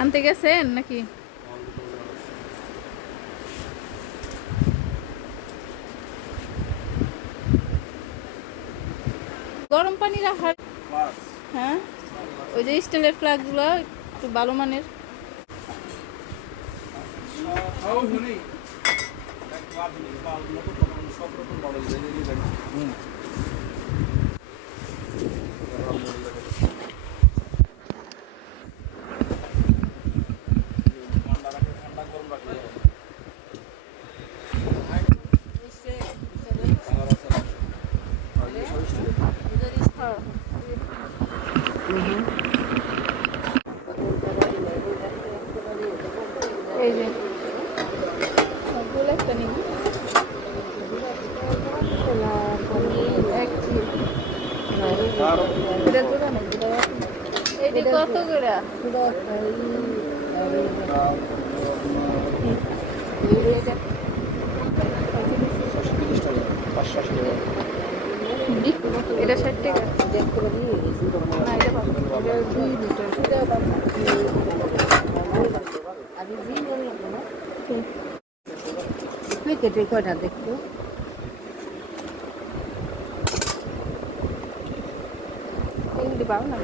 আনতে গেছেন নাকি? গরম পানি রাখার, হ্যাঁ ওই যে স্টিলের ফ্লাস্কগুলো একটু ভালো মানের। এই যে সবগুলো একটা নিন। এটি কত করে? এটা 60 টাকা। না এটা পাবো, এটা 2 লিটার। প্যাকেটে কয়টা দেখতো এগুলি পাবো না।